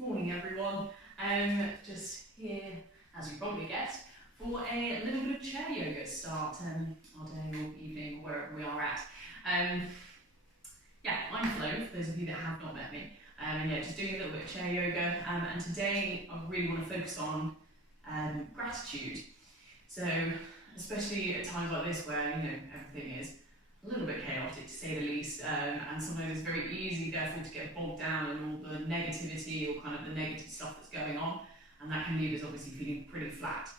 Morning everyone, just here, as you probably guessed, for a little bit of chair yoga to start our day or evening, wherever we are at. Yeah, I'm Flo, for those of you that have not met me. Yeah, just doing a little bit of chair yoga, and today I really want to focus on gratitude. So, especially at times like this where, everything is a little bit chaotic to say the least, and sometimes it's very easy therefore to get bogged down in all the negativity or kind of the negative stuff that's going on, and that can leave us obviously feeling pretty flat.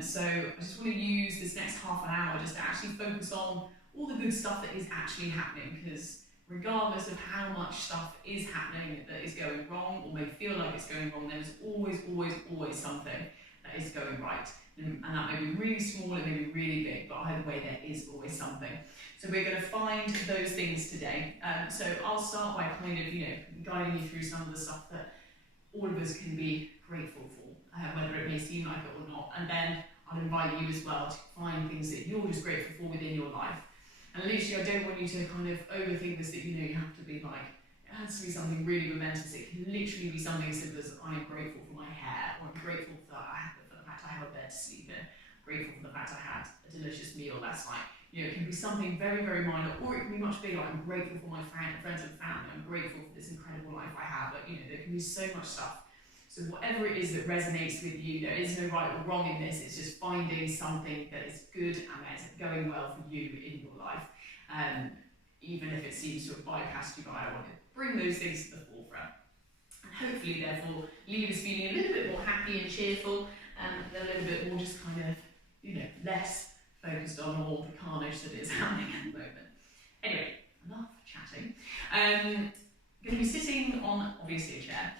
So I just want to use this next half an hour just to actually focus on all the good stuff that is actually happening, because regardless of how much stuff is happening that is going wrong or may feel like it's going wrong, there's always something that is going right. And that may be really small, it may be really big, but either way there is always something. So we're going to find those things today. So I'll start by kind of, guiding you through some of the stuff that all of us can be grateful for, whether it may seem like it or not. And then I'll invite you as well to find things that you're just grateful for within your life. And literally, I don't want you to kind of overthink this, that you have to be like, it has to be something really momentous. It can literally be something as simple as I am grateful for my hair, or I'm grateful for the fact I have a bed to sleep in, I'm grateful for the fact I had a delicious meal last night. It can be something very minor, or it can be much bigger. I'm grateful for my friends and family. I'm grateful for this incredible life I have. But there can be so much stuff. So whatever it is that resonates with you, there is no right or wrong in this. It's just finding something that is good and that is going well for you in your life. Even if it seems to have bypassed you by, I want to bring those things to the forefront. And hopefully, therefore, leave us feeling a little bit more happy and cheerful, and a little bit more just kind of, less focused on all the carnage that is happening at the moment. Anyway, enough chatting. Going to be sitting on, obviously, a chair,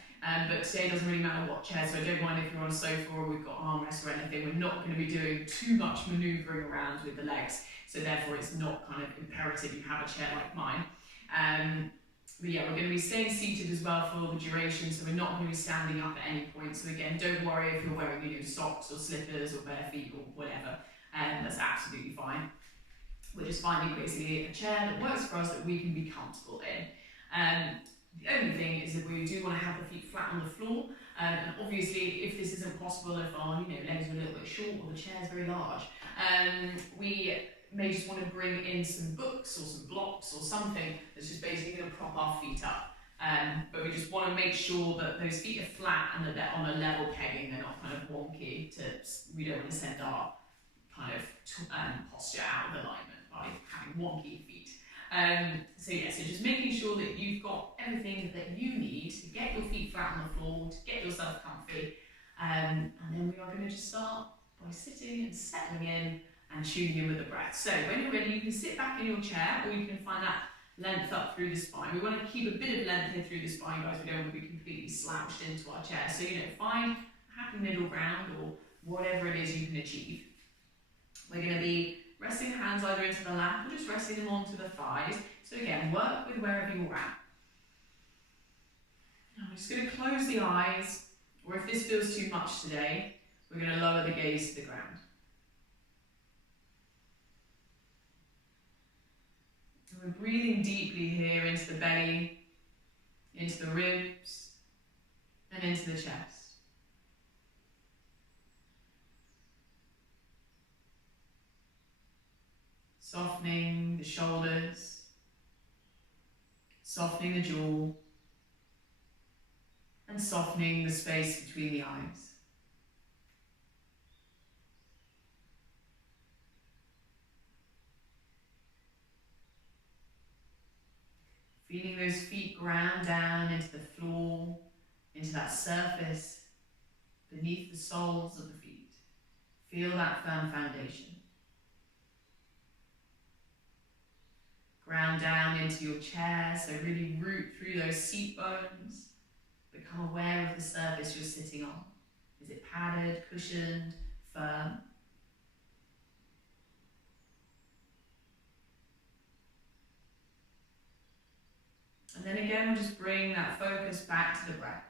but today it doesn't really matter what chair, so I don't mind if you're on a sofa or we've got armrests or anything. We're not going to be doing too much manoeuvring around with the legs, so therefore it's not kind of imperative you have a chair like mine. But yeah, we're going to be staying seated as well for the duration, so we're not going to be standing up at any point. So again, don't worry if you're wearing socks or slippers or bare feet or whatever. That's absolutely fine. We're just finding basically a chair that works for us that we can be comfortable in. The only thing is that we do want to have the feet flat on the floor, and obviously if this isn't possible, if our legs are a little bit short or the chair's very large, we may just want to bring in some books or some blocks or something that's just basically going to prop our feet up. But we just want to make sure that those feet are flat and that they're on a level pegging, they're not kind of wonky. We don't want to send our kind of posture out of alignment by having wonky feet. So just making sure that you've got everything that you need to get your feet flat on the floor, to get yourself comfy, and then we are going to just start by sitting and settling in and tuning in with the breath. So when you're ready, you can sit back in your chair, or you can find that length up through the spine. We want to keep a bit of length here through the spine, guys. We don't want to be completely slouched into our chair. So find a happy middle ground or whatever it is you can achieve. We're going to be resting the hands either into the lap or just resting them onto the thighs. So again, work with wherever you're at. Now we're just going to close the eyes, or if this feels too much today, we're going to lower the gaze to the ground. And we're breathing deeply here into the belly, into the ribs, and into the chest. Softening the shoulders, softening the jaw, and softening the space between the eyes. Feeling those feet ground down into the floor, into that surface beneath the soles of the feet. Feel that firm foundation. Ground down into your chair, so really root through those seat bones. Become aware of the surface you're sitting on. Is it padded, cushioned, firm? And then again, we'll just bring that focus back to the breath.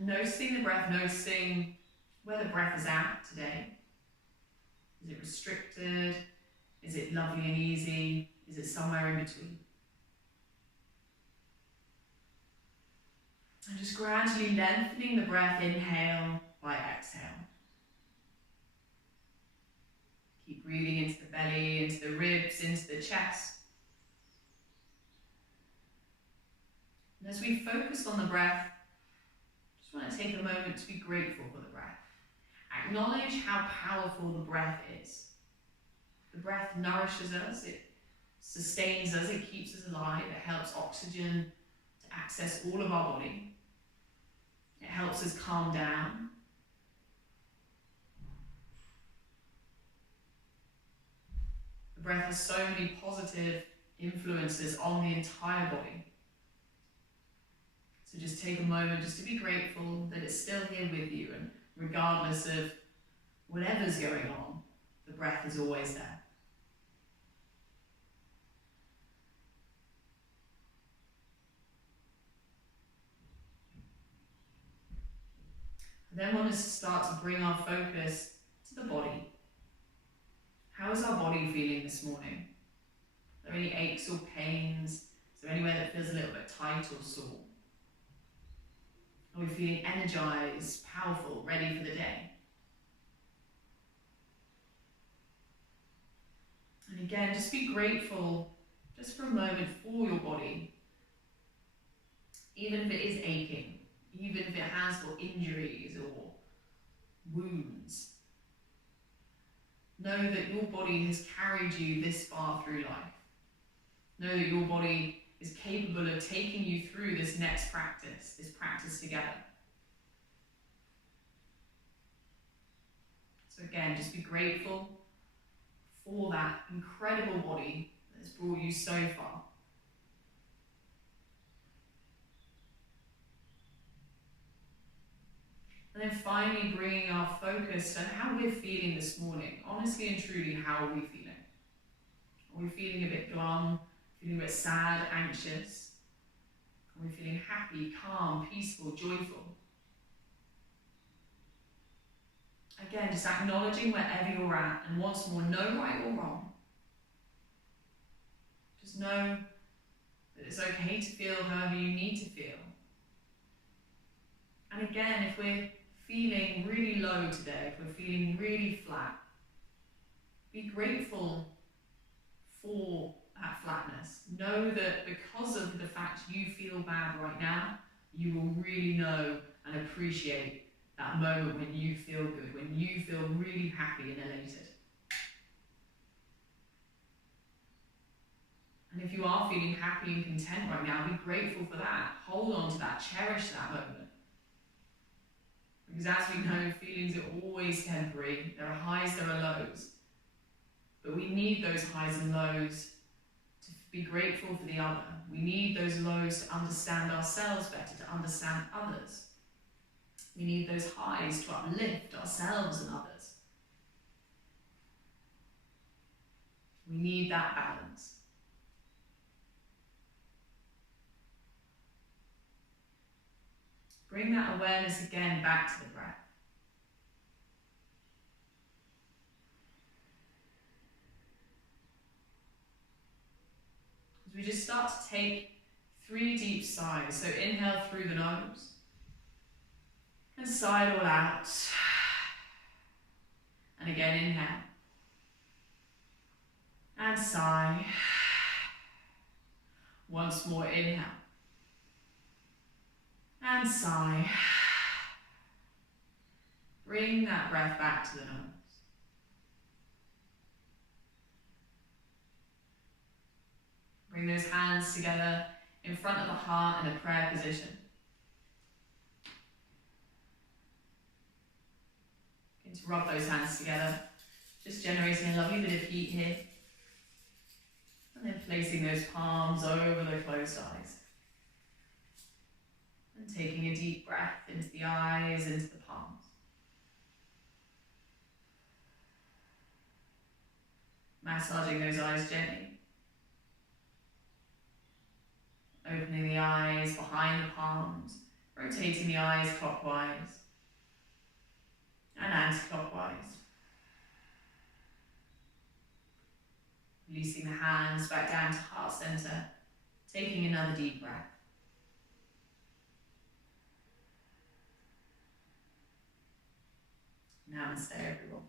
Noticing the breath, noticing where the breath is at today. Is it restricted? Is it lovely and easy? Is it somewhere in between? And just gradually lengthening the breath, inhale by exhale. Keep breathing into the belly, into the ribs, into the chest. And as we focus on the breath, just want to take a moment to be grateful for the breath. Acknowledge how powerful the breath is. The breath nourishes us, it sustains us, it keeps us alive, it helps oxygen to access all of our body. It helps us calm down. The breath has so many positive influences on the entire body. So just take a moment just to be grateful that it's still here with you, and regardless of whatever's going on, the breath is always there. I then want us to start to bring our focus to the body. How is our body feeling this morning? Are there any aches or pains? Is there anywhere that feels a little bit tight or sore? Are we feeling energized, powerful, ready for the day? And again, just be grateful just for a moment for your body. Even if it is aching, even if it has got injuries or wounds. Know that your body has carried you this far through life. Know that your body is capable of taking you through this next practice, this practice together. So again, just be grateful for that incredible body that's brought you so far. And then finally bringing our focus to how we're feeling this morning. Honestly and truly, how are we feeling? Are we feeling a bit glum, feeling a bit sad, anxious? Are we feeling happy, calm, peaceful, joyful? Again, just acknowledging wherever you're at, and once more, no right or wrong. Just know that it's okay to feel however you need to feel. And again, if we're feeling really low today, if we're feeling really flat, be grateful for that flatness. Know that because of the fact you feel bad right now, you will really know and appreciate that moment when you feel good, when you feel really happy and elated. And if you are feeling happy and content right now, be grateful for that. Hold on to that, cherish that moment. Because as we know, feelings are always temporary. There are highs, there are lows. But we need those highs and lows to be grateful for the other. We need those lows to understand ourselves better, to understand others. We need those highs to uplift ourselves and others. We need that balance. Bring that awareness again back to the breath. As we just start to take 3 deep sighs. So inhale through the nose and sigh it all out. And again, inhale and sigh. Once more, inhale and sigh. Bring that breath back to the nose. Bring those hands together in front of the heart in a prayer position. Begin to rub those hands together, just generating a lovely bit of heat here. And then placing those palms over the closed eyes. And taking a deep breath into the eyes, into the palms. Massaging those eyes gently. Opening the eyes behind the palms, rotating the eyes clockwise and anti-clockwise. Releasing the hands back down to heart center, taking another deep breath. Namaste, everyone.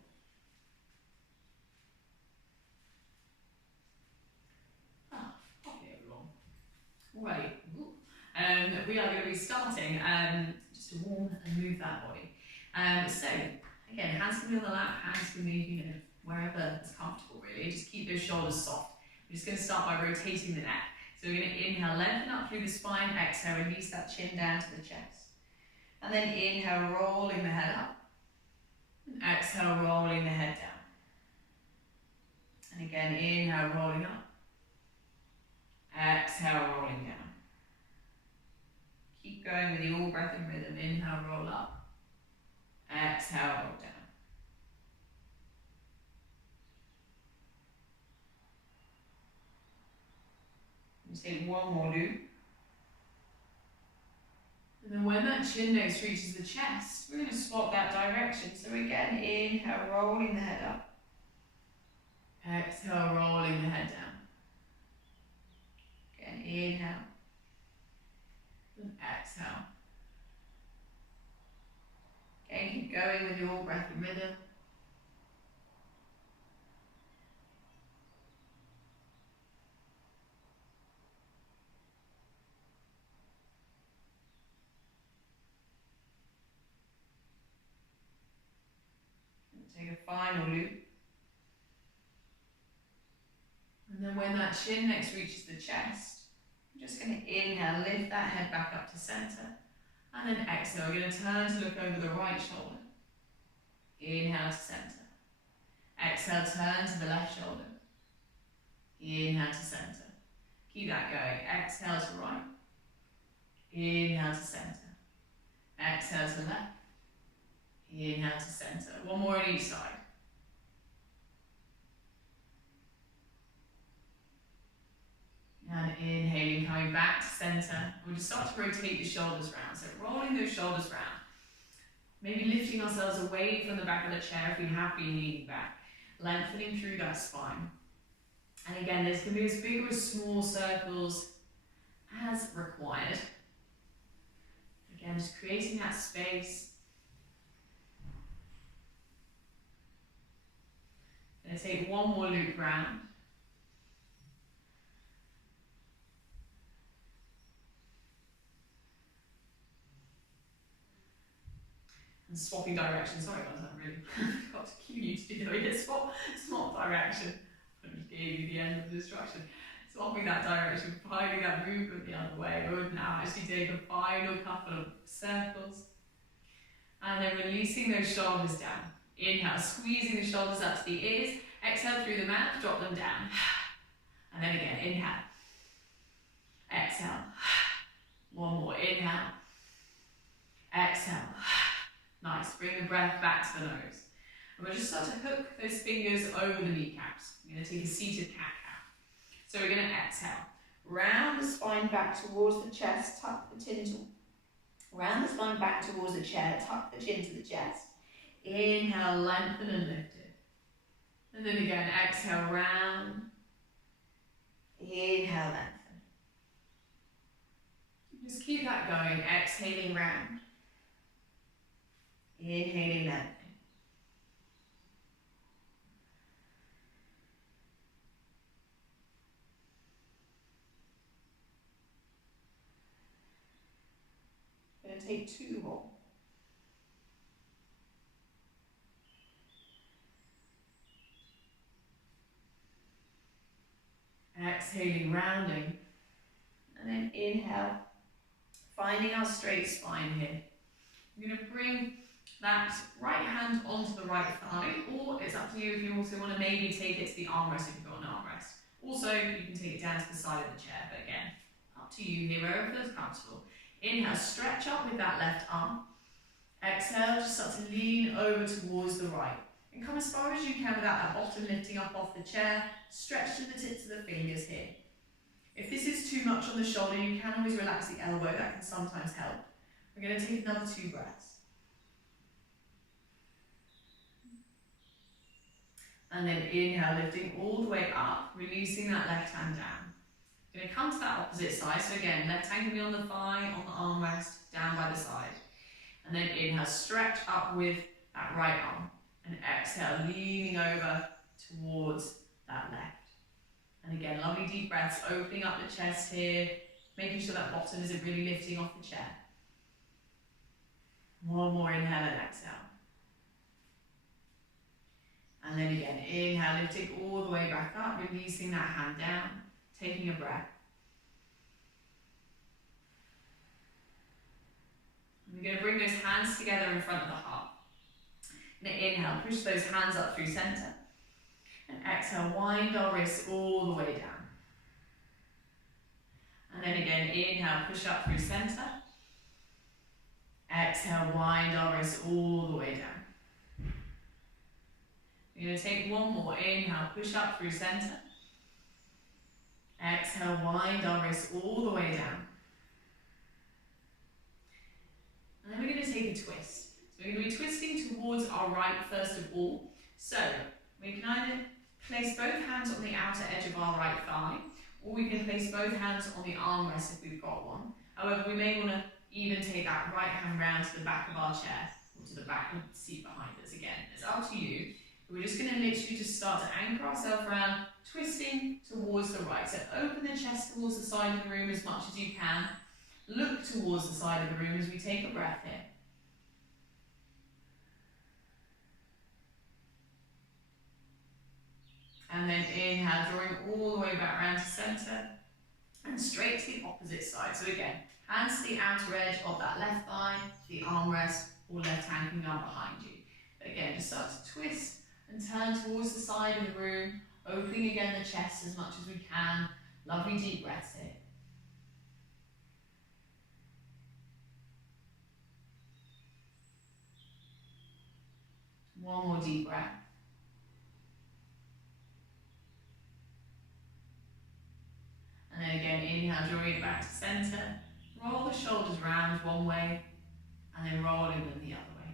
Okay, everyone. Right. We are going to be starting just to warm and move that body. So, again, hands can be on the lap, hands can be, wherever is comfortable, really. Just keep those shoulders soft. We're just going to start by rotating the neck. So we're going to inhale, lengthen up through the spine, exhale, release that chin down to the chest. And then inhale, rolling the head up. And exhale, rolling the head down. And again, inhale, rolling up. Exhale, rolling down. Keep going with your breath and rhythm. Inhale, roll up. Exhale, roll down. And take one more loop. And then when that chin next reaches the chest, we're going to swap that direction. So again, inhale, rolling the head up. Exhale, rolling the head down. Again, inhale. And exhale. Again, keep going with your breath and rhythm. Take a final loop. And then when that chin next reaches the chest, I'm just going to inhale, lift that head back up to center. And then exhale, we're going to turn to look over the right shoulder. Inhale to center. Exhale, turn to the left shoulder. Inhale to center. Keep that going. Exhale to right. Inhale to center. Exhale to left. Inhale to center. One more on each side. And inhaling, coming back to center. We'll just start to rotate the shoulders round. So rolling those shoulders round. Maybe lifting ourselves away from the back of the chair if we have been leaning back. Lengthening through that spine. And again, there's going to be as big or as small circles as required. Again, just creating that space. Going to take one more loop round. And swapping direction. Sorry guys, I really got to cue you to do the swap direction. I just gave you the end of the instruction. Swapping that direction, finding that movement the other way. We'll now actually take a final couple of circles. And then releasing those shoulders down. Inhale, squeezing the shoulders up to the ears. Exhale through the mouth, drop them down. And then again, inhale. Exhale. One more, inhale. Exhale. Nice, bring the breath back to the nose. And we'll just start to hook those fingers over the kneecaps. We're going to take a seated cat-cow. So we're going to exhale. Round the spine back towards the chest, tuck the chin to. Round the spine back towards the chair, tuck the chin to the chest. Inhale, lengthen and lift it. And then again, exhale, round. Inhale, lengthen. Just keep that going, exhaling round. Inhaling, lengthening. Going to take two more. Exhaling, rounding. And then inhale, finding our straight spine here. We're going to bring that right hand onto the right thigh, or it's up to you if you also want to maybe take it to the armrest if you've got an armrest. Also, you can take it down to the side of the chair, but again, up to you here, wherever feels comfortable. Inhale, stretch up with that left arm. Exhale, just start to lean over towards the right. And come as far as you can without that bottom lifting up off the chair. Stretch to the tips of the fingers here. If this is too much on the shoulder, you can always relax the elbow, that can sometimes help. We're going to take another 2 breaths. And then inhale, lifting all the way up, releasing that left hand down. We're going to come to that opposite side. So again, left hand can be on the thigh, on the armrest, down by the side. And then inhale, stretch up with that right arm. And exhale, leaning over towards that left. And again, lovely deep breaths, opening up the chest here, making sure that bottom isn't really lifting off the chair. One more inhale and exhale. And then again, inhale, lifting all the way back up, releasing that hand down, taking a breath. And we're going to bring those hands together in front of the heart. And inhale, push those hands up through center. And exhale, wind our wrists all the way down. And then again, inhale, push up through center. Exhale, wind our wrists all the way down. We're going to take one more. Inhale, push up through center. Exhale, wind our wrists all the way down. And then we're going to take a twist. So we're going to be twisting towards our right first of all. So we can either place both hands on the outer edge of our right thigh, or we can place both hands on the armrest if we've got one. However, we may want to even take that right hand round to the back of our chair, or to the back of the seat behind us. Again, it's up to you. We're just going to literally just start to anchor ourselves around, twisting towards the right. So open the chest towards the side of the room as much as you can. Look towards the side of the room as we take a breath here. And then inhale, drawing all the way back around to center and straight to the opposite side. So again, hands to the outer edge of that left thigh, the armrest, or left hand can go behind you. But again, just start to twist and turn towards the side of the room, opening again the chest as much as we can. Lovely deep breaths here. One more deep breath. And then again, inhale, drawing it back to center. Roll the shoulders round one way, and then rolling them the other way.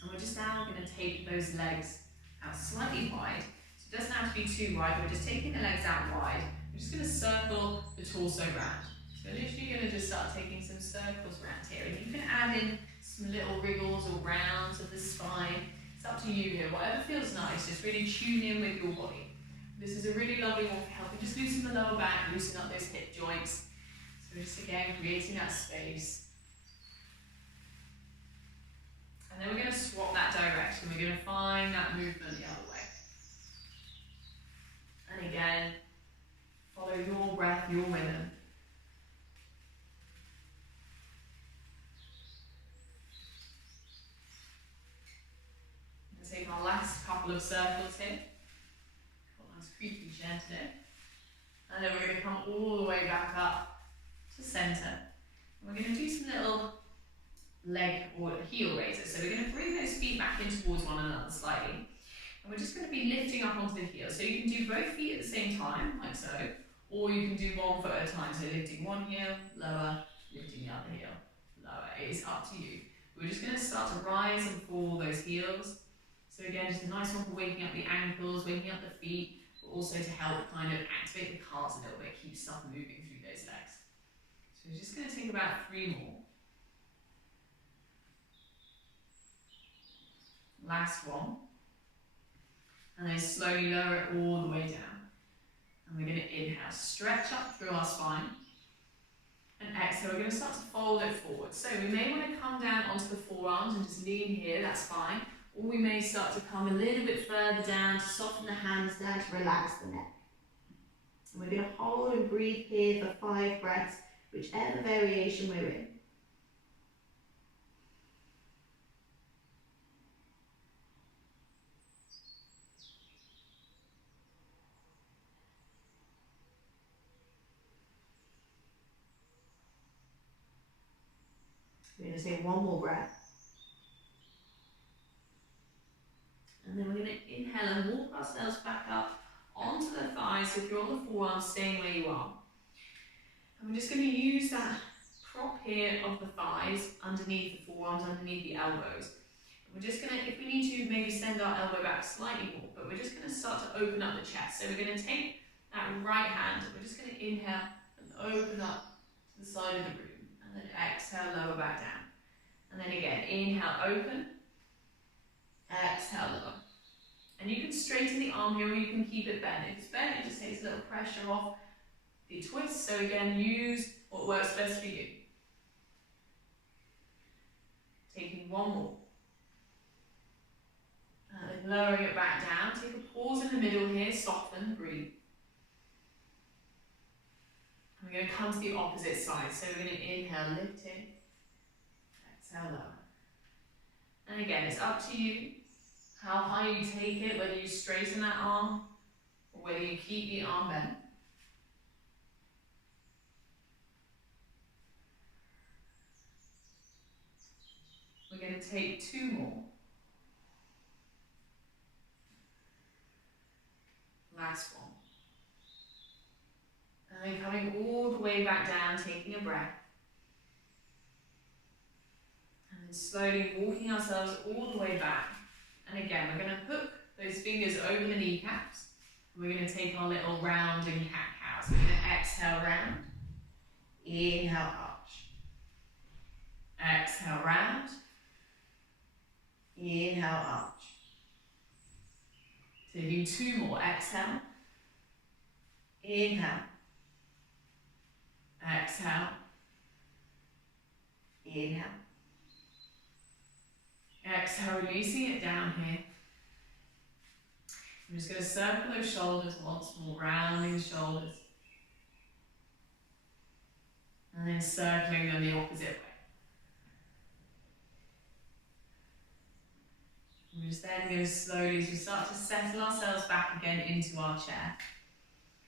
And we're just now going to take those legs out slightly wide. So it doesn't have to be too wide, we're just taking the legs out wide. We're just going to circle the torso round. So we're literally going to just start taking some circles around here. And you can add in some little wriggles or rounds of the spine. It's up to you here, whatever feels nice, just really tune in with your body. This is a really lovely one for helping just loosen the lower back, loosen up those hip joints. So just again, creating that space. And then we're going to swap that direction. We're going to find that movement the other way. And again, follow your breath, your rhythm. We'll take our last couple of circles here. Creaky chair today. And then we're going to come all the way back up to center. And we're going to do some little leg or heel raises. So we're going to bring those feet back in towards one another slightly. And we're just going to be lifting up onto the heels. So you can do both feet at the same time, like so, or you can do one foot at a time. So lifting one heel, lower, lifting the other heel, lower. It is up to you. We're just going to start to rise and fall those heels. So again, just a nice one for waking up the ankles, waking up the feet, also to help kind of activate the calves a little bit, keep stuff moving through those legs. So we're just going to take about 3 more. Last one. And then slowly lower it all the way down. And we're going to inhale, stretch up through our spine. And exhale, we're going to start to fold it forward. So we may want to come down onto the forearms and just lean here, that's fine. Or we may start to come a little bit further down to soften the hands down to relax the neck. And we're going to hold and breathe here for 5 breaths, whichever variation we're in. We're going to take one more breath. And then we're going to inhale and walk ourselves back up onto the thighs. So if you're on the forearms, staying where you are. And we're just going to use that prop here of the thighs underneath the forearms, underneath the elbows. And we're just going to, if we need to, maybe send our elbow back slightly more, but we're just going to start to open up the chest. So we're going to take that right hand, we're just going to inhale and open up to the side of the room. And then exhale, lower back down. And then again, inhale, open. Exhale, lower. And you can straighten the arm here or you can keep it bent. If it's bent, it just takes a little pressure off the twist. So again, use what works best for you. Taking one more. And then lowering it back down. Take a pause in the middle here, soften, breathe. And we're going to come to the opposite side. So we're going to inhale, lift it. Exhale, lower. And again, it's up to you how high you take it, whether you straighten that arm or whether you keep the arm bent. We're going to take two more. Last one. And then coming all the way back down, taking a breath. And then slowly walking ourselves all the way back. And again, we're going to hook those fingers over the kneecaps. We're going to take our little rounding cat-cow. So we're going to exhale round. Inhale, arch. Exhale, round. Inhale, arch. Taking two more. Exhale. Inhale. Exhale. Inhale. Exhale, releasing it down here. I'm just going to circle those shoulders once more, rounding the shoulders. And then circling them the opposite way. We're just then going to slowly, as we start to settle ourselves back again into our chair.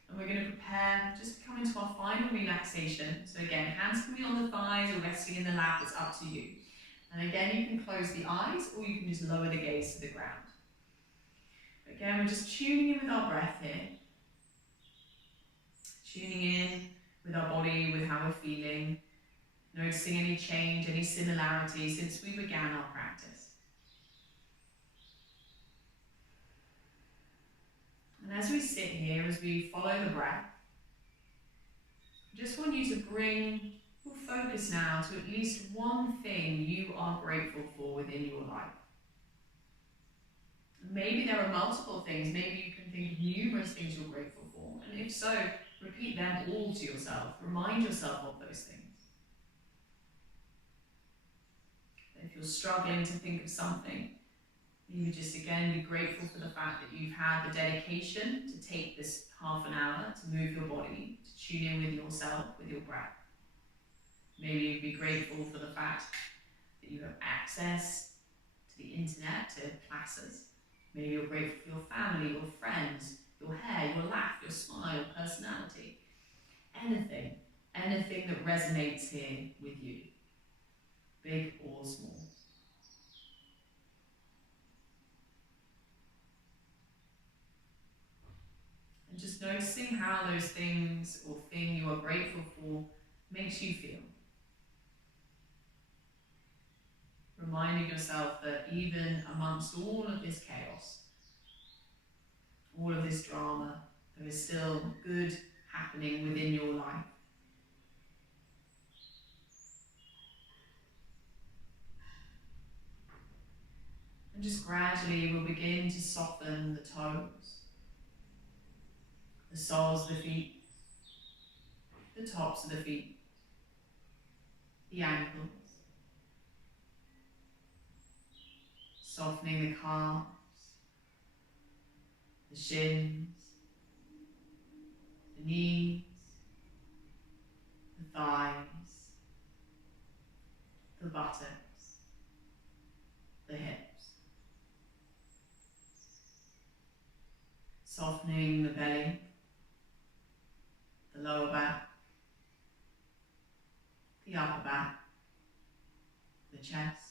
And we're going to prepare, just to come into our final relaxation. So again, hands can be on the thighs or resting in the lap, it's up to you. And again, you can close the eyes or you can just lower the gaze to the ground. Again, we're just tuning in with our breath here. Tuning in with our body, with how we're feeling. Noticing any change, any similarity since we began our practice. And as we sit here, as we follow the breath, I just want you to bring your focus now to at least one thing you are grateful for within your life. Maybe there are multiple things, maybe you can think of numerous things you're grateful for, and if so, repeat them all to yourself. Remind yourself of those things. If you're struggling to think of something, you would just again be grateful for the fact that you've had the dedication to take this half an hour to move your body, to tune in with yourself, with your breath. Maybe you'd be grateful for the fact that you have access to the internet, to classes. Maybe you're grateful for your family, your friends, your hair, your laugh, your smile, personality. Anything that resonates here with you, big or small. And just noticing how those things or thing you are grateful for makes you feel. Reminding yourself that even amongst all of this chaos, all of this drama, there is still good happening within your life. And just gradually we'll begin to soften the toes, the soles of the feet, the tops of the feet, the ankles, softening the calves, the shins, the knees, the thighs, the buttocks, the hips. Softening the belly, the lower back, the upper back, the chest.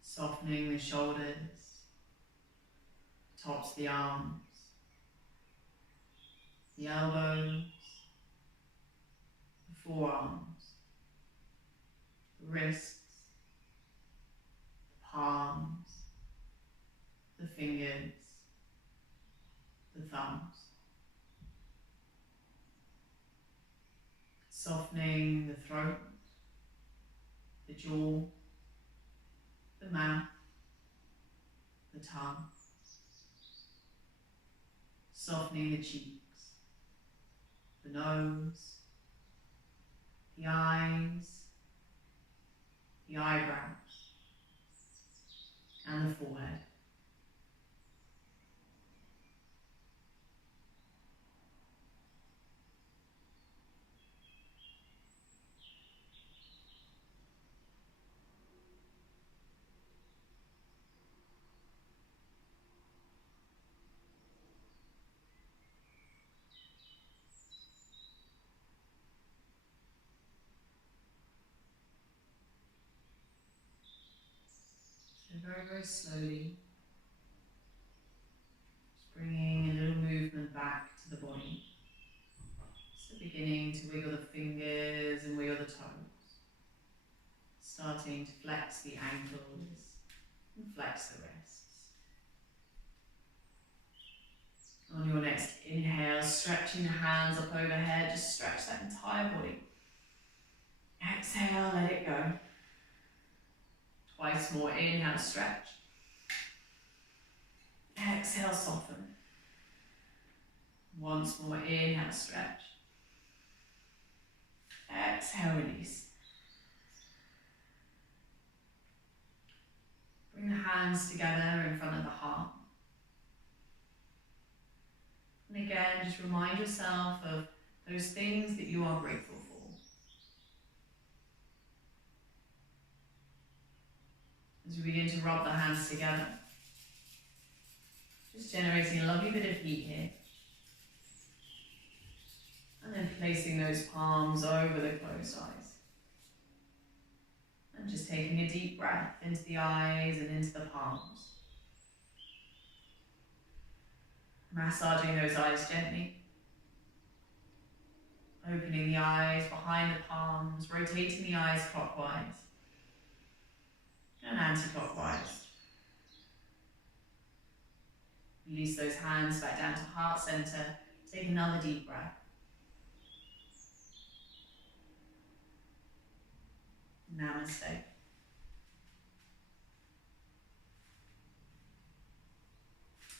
Softening the shoulders, tops of the arms, the elbows, the forearms, the wrists, the palms, the fingers, the thumbs. Softening the throat, the jaw, the mouth, the tongue. Softening the cheeks, the nose, the eyes, the eyebrows, and the forehead. So very, very slowly, just bringing a little movement back to the body. So beginning to wiggle the fingers and wiggle the toes. Starting to flex the ankles and flex the wrists. On your next inhale, stretching the hands up overhead, just stretch that entire body. Exhale, let it go. Twice more, inhale, stretch. Exhale, soften. Once more, inhale, stretch. Exhale, release. Bring the hands together in front of the heart. And again, just remind yourself of those things that you are grateful for. As we begin to rub the hands together, just generating a lovely bit of heat here. And then placing those palms over the closed eyes. And just taking a deep breath into the eyes and into the palms. Massaging those eyes gently. Opening the eyes behind the palms, rotating the eyes clockwise and anti-clockwise. Release those hands back down to heart center. Take another deep breath. Namaste.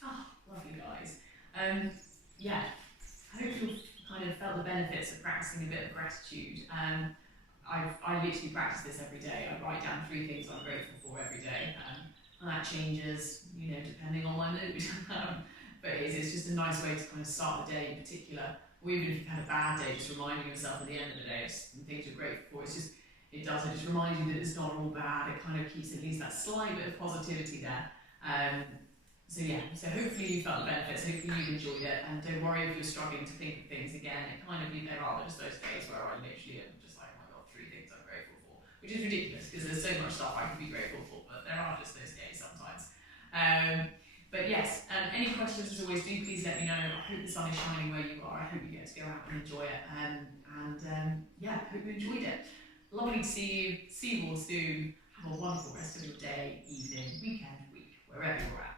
Ah, lovely guys. Yeah, I hope you've kind of felt the benefits of practicing a bit of gratitude. I literally practice this every day. I write down 3 things I'm grateful for every day, and that changes, you know, depending on my mood. But it's just a nice way to kind of start the day in particular, or even if you've had a bad day, just reminding yourself at the end of the day of some things you're grateful for. It just reminds you that it's not all bad. It kind of keeps at least that slight bit of positivity there. So yeah, so hopefully you felt the benefits, hopefully you've enjoyed it, and don't worry if you're struggling to think of things again. It kind of, there are just those days where I literally am just like, oh my god, 3 things I'm grateful for, which is ridiculous because there's so much stuff I could be grateful for, but there are just those days sometimes. But yes, any questions as always, do please let me know. I hope the sun is shining where you are. I hope you get to go out and enjoy it, yeah, hope you enjoyed it. Lovely to see you. See you all soon. Have a wonderful rest of your day, evening, weekend, week, wherever you're at.